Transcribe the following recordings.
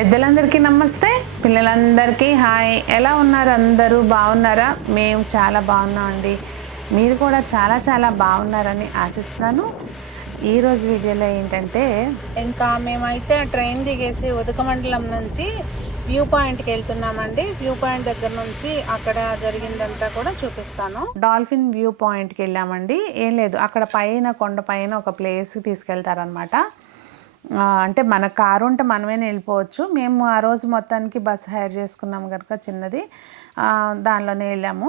పెద్దలందరికీ నమస్తే, పిల్లలందరికీ హాయ్. ఎలా ఉన్నారు? అందరూ బాగున్నారా? మేము చాలా బాగున్నామండి. మీరు కూడా చాలా చాలా బాగున్నారని ఆశిస్తున్నాను. ఈరోజు వీడియోలో ఏంటంటే, ఇంకా మేమైతే ట్రైన్ దిగేసి ఉదకమండలం నుంచి వ్యూ పాయింట్కి వెళ్తున్నామండి. వ్యూ పాయింట్ దగ్గర నుంచి అక్కడ జరిగిందంతా కూడా చూపిస్తాను. డాల్ఫిన్ వ్యూ పాయింట్కి వెళ్ళామండి. ఏం లేదు, అక్కడ పైన కొండ పైన ఒక ప్లేస్కి తీసుకెళ్తారనమాట. అంటే మన కారు ఉంటే మనమే వెళ్ళిపోవచ్చు. మేము ఆ రోజు మొత్తానికి బస్ హైర్ చేసుకున్నాము కనుక చిన్నది, దానిలోనే వెళ్ళాము.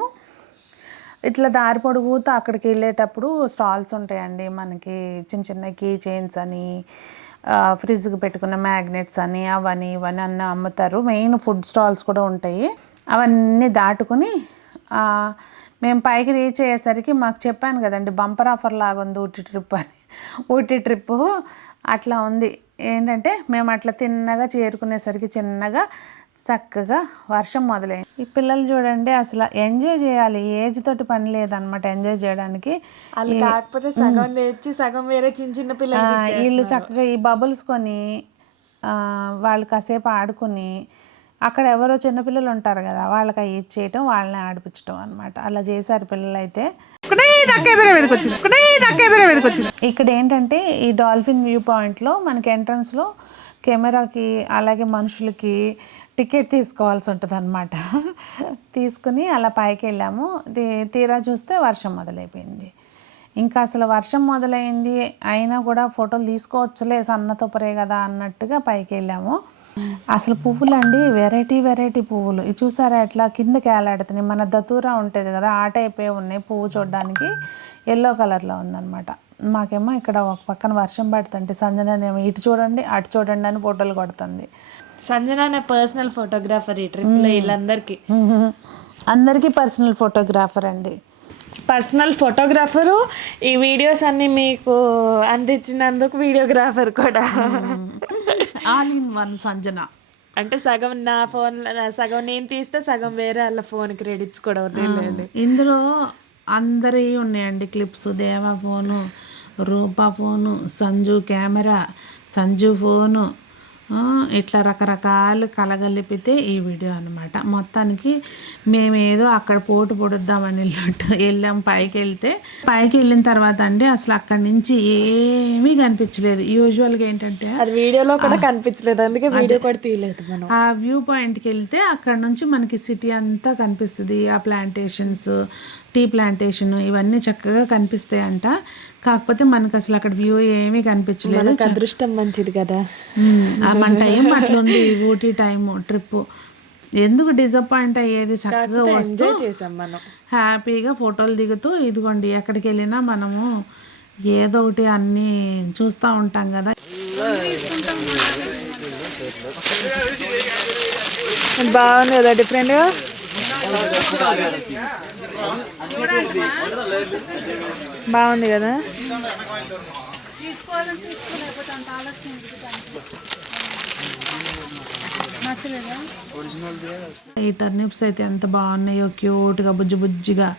ఇట్లా దారి పొడుగుతూ అక్కడికి వెళ్ళేటప్పుడు స్టాల్స్ ఉంటాయండి మనకి. చిన్న చిన్న కీ చైన్స్ అని, ఫ్రిడ్జ్కి పెట్టుకున్న మ్యాగ్నెట్స్ అని, అవని ఇవన్నీ అన్నీ అమ్ముతారు. మెయిన్ ఫుడ్ స్టాల్స్ కూడా ఉంటాయి. అవన్నీ దాటుకుని మేము పైకి రీచ్ అయ్యేసరికి మాకు చెప్పాను కదండి, బంపర్ ఆఫర్ లాగా ఉంది ఊటీ ట్రిప్ అని. ఊటీ ట్రిప్పు అట్లా ఉంది. ఏంటంటే మేము అట్లా తిన్నగా చేరుకునేసరికి చిన్నగా చక్కగా వర్షం మొదలైంది. ఈ పిల్లలు చూడండి, అసలు ఎంజాయ్ చేయాలి, ఏజ్ తోటి పని లేదనమాట ఎంజాయ్ చేయడానికి. కాకపోతే సగం తెచ్చి సగం వేరే చిన్న చిన్న పిల్లలు వీళ్ళు చక్కగా ఈ బబుల్స్ కొని వాళ్ళు కాసేపు ఆడుకుని, అక్కడ ఎవరో చిన్నపిల్లలు ఉంటారు కదా, వాళ్ళకి అవి ఇచ్చేయటం, వాళ్ళని ఆడిపించడం అనమాట. అలా చేశారు పిల్లలు అయితే. ఇక్కడ ఏంటంటే ఈ డాల్ఫిన్ వ్యూ పాయింట్లో మనకి ఎంట్రన్స్లో కెమెరాకి అలాగే మనుషులకి టికెట్ తీసుకోవాల్సి ఉంటుంది అనమాట. తీసుకుని అలా పైకి వెళ్ళాము. తీరా చూస్తే వర్షం మొదలైపోయింది. ఇంకా అసలు వర్షం మొదలైంది అయినా కూడా ఫోటోలు తీసుకోవచ్చులే, సన్నతొపరే కదా అన్నట్టుగా పైకి వెళ్ళాము. అసలు పువ్వులు అండి, వెరైటీ వెరైటీ పువ్వులు. ఇది చూసారా ఎట్లా కిందకి వేలాడుతున్నాయి. మన దతూరా ఉంటుంది కదా, ఆ టైపే ఉన్నాయి. పువ్వు చూడడానికి ఎల్లో కలర్లో ఉందన్నమాట. మాకేమో ఇక్కడ ఒక పక్కన వర్షం పడుతుంటే సంజన ఇటు చూడండి అటు చూడండి అని ఫోటోలు కొడుతుంది. సంజన నా పర్సనల్ ఫోటోగ్రాఫర్. ఈ ట్రిప్లో వీళ్ళందరికీ అందరికీ పర్సనల్ ఫోటోగ్రాఫర్ అండి. Personal photographer. ఈ వీడియోస్ అన్ని మీకు అందించినందుకు వీడియోగ్రాఫర్ కూడా. All in one Sanjana. అంటే సగం నా ఫోన్, సగం నేను తీస్తే సగం వేరే వాళ్ళ ఫోన్ క్రెడిట్స్ కూడా వదిలేదు. ఇందులో అందరి ఉన్నాయండి clips. Deva phone, Roopa phone, Sanju camera, Sanju phone, ఇట్లా రకరకాలు కలగలిపితే ఈ వీడియో అనమాట. మొత్తానికి మేమేదో అక్కడ పోటు పొడుద్దామని వెళ్ళాం. పైకి వెళ్ళిన తర్వాత అండి అసలు అక్కడి నుంచి ఏమీ కనిపించలేదు. యూజువల్గా ఏంటంటే అది వీడియోలో కూడా కనిపించలేదు, అందుకే వీడియో కూడా తీయలేదు మనం. ఆ వ్యూ పాయింట్కి వెళ్తే అక్కడ నుంచి మనకి సిటీ అంతా కనిపిస్తుంది. ఆ ప్లాంటేషన్స్, టీ ప్లాంటేషన్ ఇవన్నీ చక్కగా కనిపిస్తాయంట. కాకపోతే మనకు అసలు అక్కడ వ్యూ ఏమీ కనిపించలేదు. అదృష్టం మంచిది కదా. మన టైం అట్లుంది, ఊటీ టైము ట్రిప్. ఎందుకు డిసప్పాయింట్ అయ్యేది, చక్కగా వస్తూ హ్యాపీగా ఫోటోలు దిగుతూ. ఇదిగోండి ఎక్కడికి వెళ్ళినా మనము ఏదో ఒకటి అన్నీ చూస్తూ ఉంటాం కదా. బాగుంది కదా డిఫరెంట్గా. బాగుంది కదా. ఈ టర్నిప్స్ అయితే ఎంత బాగున్నాయో, క్యూట్గా బుజ్జి బుజ్జిగా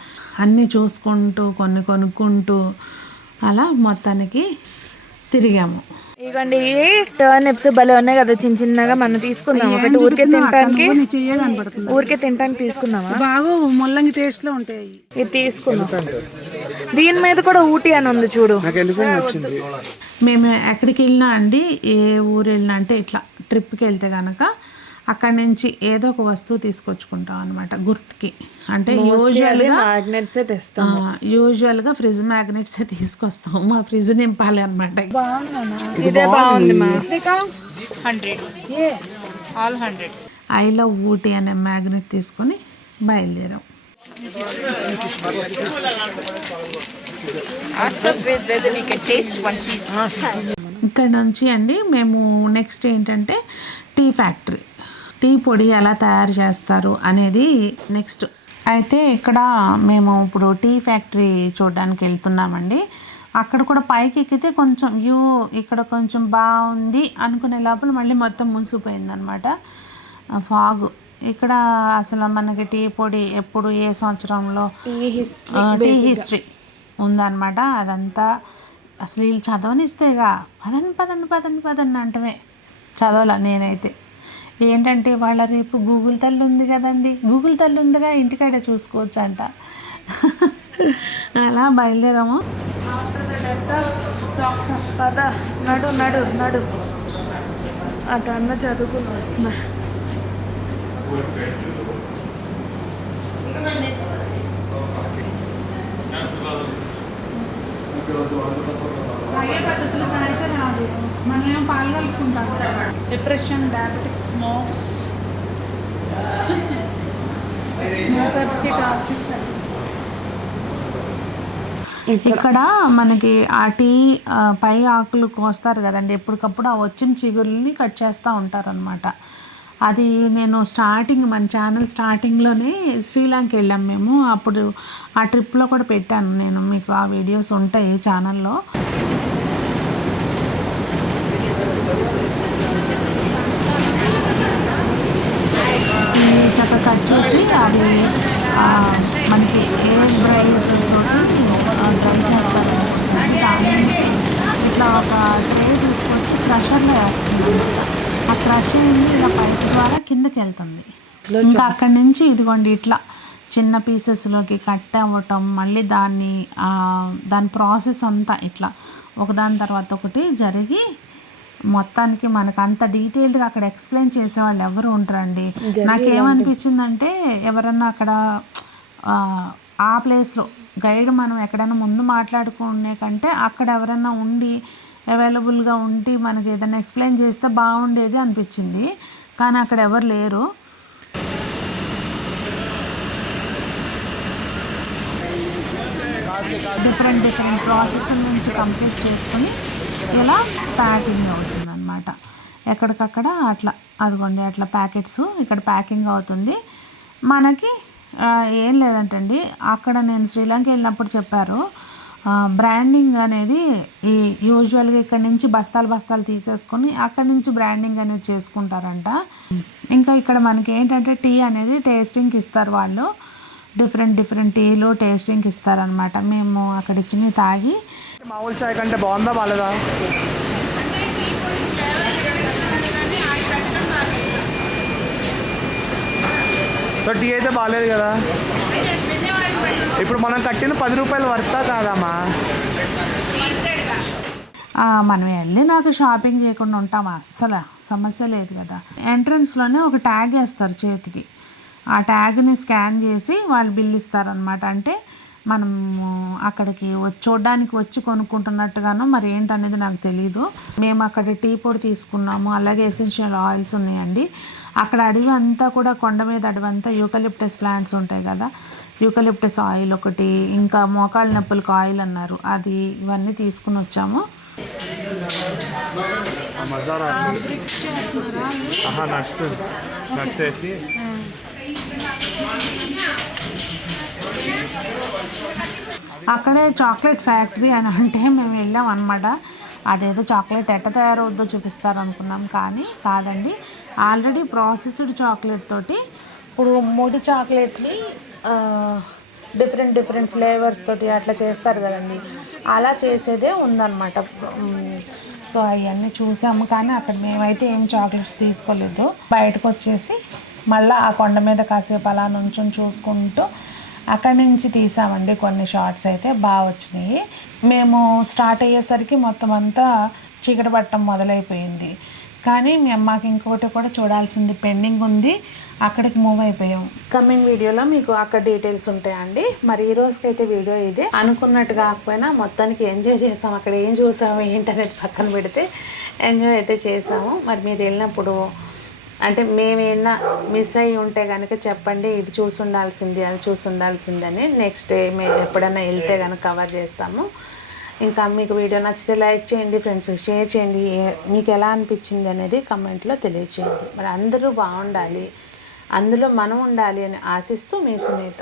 అన్నీ చూసుకుంటూ కొన్ని కొనుక్కుంటూ అలా మొత్తానికి తిరిగాము. ఇవ్వండి టర్నిప్స్ భలే ఉన్నాయి కదా, చిన్న చిన్నగా. మనం తీసుకుందాం ఒకటి, ఊరికే తినడానికి తీసుకుందామా? బాగా ముల్లంగి టేస్ట్ లో ఉంటాయి. ఇది తీసుకుందాం. దీని మీద కూడా ఊటీ అని ఉంది చూడు. మేము ఎక్కడికి వెళ్ళినా అండి, ఏ ఊరు వెళ్ళినా అంటే ఇట్లా ట్రిప్కి వెళ్తే కనుక అక్కడి నుంచి ఏదో ఒక వస్తువు తీసుకొచ్చుకుంటాం అనమాట గుర్తుకి. అంటే యూజువల్గా ఫ్రిడ్జ్ మ్యాగ్నెట్స్ తీసుకొస్తాం. మా ఫ్రిడ్జ్ నింపాలి అనమాట. ఐ లవ్ ఊటీ అనే మ్యాగ్నెట్ తీసుకొని బయలుదేరాం. ఇక్కడ నుంచి అండి మేము నెక్స్ట్ ఏంటంటే టీ ఫ్యాక్టరీ, టీ పొడి ఎలా తయారు చేస్తారు అనేది నెక్స్ట్. అయితే ఇక్కడ మేము ఇప్పుడు టీ ఫ్యాక్టరీ చూడడానికి వెళ్తున్నామండి. అక్కడ కూడా పైకి ఎక్కితే కొంచెం వ్యూ ఇక్కడ కొంచెం బాగుంది అనుకునే లోపల మళ్ళీ మొత్తం మునిసిపోయిందనమాట. ఫాగ్. ఇక్కడ అసలు మనకి టీ పొడి ఎప్పుడు ఏ సంవత్సరంలో టీ హిస్టరీ ఉందన్నమాట. అదంతా అసలు వీళ్ళు చదవనిస్తేగా పదండి పదండి పదండి పదండి అంటమే చదవాల. నేనైతే ఏంటంటే వాళ్ళ రేపు గూగుల్ తల్లి ఉంది కదండి, గూగుల్ తల్లి ఉందిగా ఇంటికాడే చూసుకోవచ్చు అంట. అలా బయలుదేరాము. పద నడు నడు నడు అటు అన్న చదువుకుని వస్తున్నా. మనం పాలు కలుపుకుంటాం. డిప్రెషన్, డయాబెటిక్స్, స్మోకర్స్కి టాక్సిక్. ఇక్కడ మనకి ఆ టీ పై ఆకులు కోస్తారు కదండి, ఎప్పటికప్పుడు ఆ వచ్చిన చిగురుల్ని కట్ చేస్తూ ఉంటారనమాట. అది నేను మన ఛానల్ స్టార్టింగ్లోనే శ్రీలంక వెళ్ళాం మేము. అప్పుడు ఆ ట్రిప్లో కూడా పెట్టాను నేను, మీకు ఆ వీడియోస్ ఉంటాయి ఛానల్లో. చక్కగా కట్ చేసి అది మనకి ఎయిర్ డ్రైర్ తోటి డ్రై చేస్తారు. దాని నుంచి ఇట్లా ఒక ట్రే తీసుకొచ్చి క్రషర్లో వేస్తుంది అనమాట. ఆ క్రష్ అయింది ఇలా పైప్ ద్వారా కిందకి వెళ్తుంది. ఇంకా అక్కడి నుంచి ఇదిగోండి ఇట్లా చిన్న పీసెస్లోకి కట్ అవ్వటం, మళ్ళీ దాని ప్రాసెస్ అంతా ఇట్లా ఒకదాని తర్వాత ఒకటి జరిగి మొత్తానికి మనకు అంత డీటెయిల్డ్గా అక్కడ ఎక్స్ప్లెయిన్ చేసేవాళ్ళు ఎవరు ఉంటారండి. నాకేమనిపించిందంటే ఎవరన్నా అక్కడ ఆ ప్లేస్లో గైడ్ మనం ఎక్కడైనా ముందు మాట్లాడుకునే కంటే అక్కడ ఎవరైనా ఉండి అవైలబుల్గా ఉండి మనకి ఏదైనా ఎక్స్ప్లెయిన్ చేస్తే బాగుండేది అనిపించింది. కానీ అక్కడ ఎవరు లేరు. డిఫరెంట్ ప్రాసెస్ నుంచి కంప్లీట్ చేసుకుని ఇలా ప్యాకింగ్ అవుతుంది అనమాట. ఎక్కడికక్కడ అట్లా అదిగోండి అట్లా ప్యాకెట్స్ ఇక్కడ ప్యాకింగ్ అవుతుంది. మనకి ఏం లేదంటండి, అక్కడ నేను శ్రీలంక వెళ్ళినప్పుడు చెప్పారు బ్రాండింగ్ అనేది యూజువల్గా ఇక్కడ నుంచి బస్తాలు తీసేసుకొని అక్కడ నుంచి బ్రాండింగ్ అనేది చేసుకుంటారంట. ఇంకా ఇక్కడ మనకి ఏంటంటే టీ అనేది టేస్టింగ్కి ఇస్తారు వాళ్ళు. డిఫరెంట్ టీలు టేస్టింగ్కి ఇస్తారనమాట. మేము అక్కడ ఇచ్చినవి తాగి మామూలు చాయ్ కంటే బాగుందా బాలేదా? సో టీ అయితే బాగాలేదు కదా. ఇప్పుడు మనం కట్టిన 10 రూపాయలు వర్తా కాదమ్మా? మనం వెళ్ళి నాకు షాపింగ్ చేయకుండా ఉంటామా? అస్సలు సమస్య లేదు కదా. ఎంట్రన్స్లోనే ఒక ట్యాగ్ వేస్తారు చేతికి. ఆ ట్యాగ్ని స్కాన్ చేసి వాళ్ళు బిల్ ఇస్తారనమాట. అంటే మనం అక్కడికి చూడడానికి వచ్చి కొనుక్కుంటున్నట్టుగానో మరి ఏంటనేది నాకు తెలీదు. మేము అక్కడ టీ పొడి తీసుకున్నాము, అలాగే ఎసెన్షియల్ ఆయిల్స్ ఉన్నాయండి. అక్కడ అడవి అంతా కూడా కొండ మీద అడవి అంతా యూకలిప్టస్ ప్లాంట్స్ ఉంటాయి కదా, యూకలిప్టస్ ఆయిల్ ఒకటి, ఇంకా మోకాళ్ళ నొప్పులకు ఆయిల్ అన్నారు, అది ఇవన్నీ తీసుకుని వచ్చాము. నట్స్ వేసి అక్కడే చాక్లెట్ ఫ్యాక్టరీ అని అంటే మేము వెళ్ళాం అనమాట. అదేదో చాక్లెట్ ఎట్ట తయారవుద్దో చూపిస్తారు అనుకున్నాం, కానీ కాదండి. ఆల్రెడీ ప్రాసెస్డ్ చాక్లెట్ తోటి ఇప్పుడు ముడి చాక్లెట్ని డిఫరెంట్ ఫ్లేవర్స్ తోటి అట్లా చేస్తారు కదండి, అలా చేసేదే ఉందన్నమాట. సో అవన్నీ చూసాము, కానీ అక్కడ మేమైతే ఏం చాక్లెట్స్ తీసుకోలేదు. బయటకు వచ్చేసి మళ్ళీ ఆ కొండ మీద కాసేపు అలా నుంచొని చూసుకుంటూ అక్కడి నుంచి తీసామండి కొన్ని షార్ట్స్. అయితే బాగా వచ్చినాయి. మేము స్టార్ట్ అయ్యేసరికి మొత్తం అంతా చీకటి పట్టడం మొదలైపోయింది. కానీ మాకు ఇంకొకటి కూడా చూడాల్సింది పెండింగ్ ఉంది, అక్కడికి మూవ్ అయిపోయాం. కమింగ్ వీడియోలో మీకు అక్కడ డీటెయిల్స్ ఉంటాయండి. మరి ఈ రోజుకైతే వీడియో ఇదే. అనుకున్నట్టు కాకపోయినా మొత్తానికి ఎంజాయ్ చేసాం. అక్కడ ఏం చూసాము ఏంటనేది పక్కన పెడితే ఎంజాయ్ అయితే చేసాము. మరి మీరు వెళ్ళినప్పుడు అంటే మేమేనా మిస్ అయ్యి ఉంటే కనుక చెప్పండి, ఇది చూసుండాల్సింది అది చూసుండాల్సిందని. నెక్స్ట్ డే మేము ఎప్పుడైనా వెళ్తే కనుక కవర్ చేస్తాము. ఇంకా మీకు వీడియో నచ్చితే లైక్ చేయండి, ఫ్రెండ్స్కి షేర్ చేయండి. మీకు ఎలా అనిపించింది అనేది కమెంట్లో తెలియచేయండి. మరి అందరూ బాగుండాలి, అందులో మనం ఉండాలి అని ఆశిస్తూ మీ సునీత.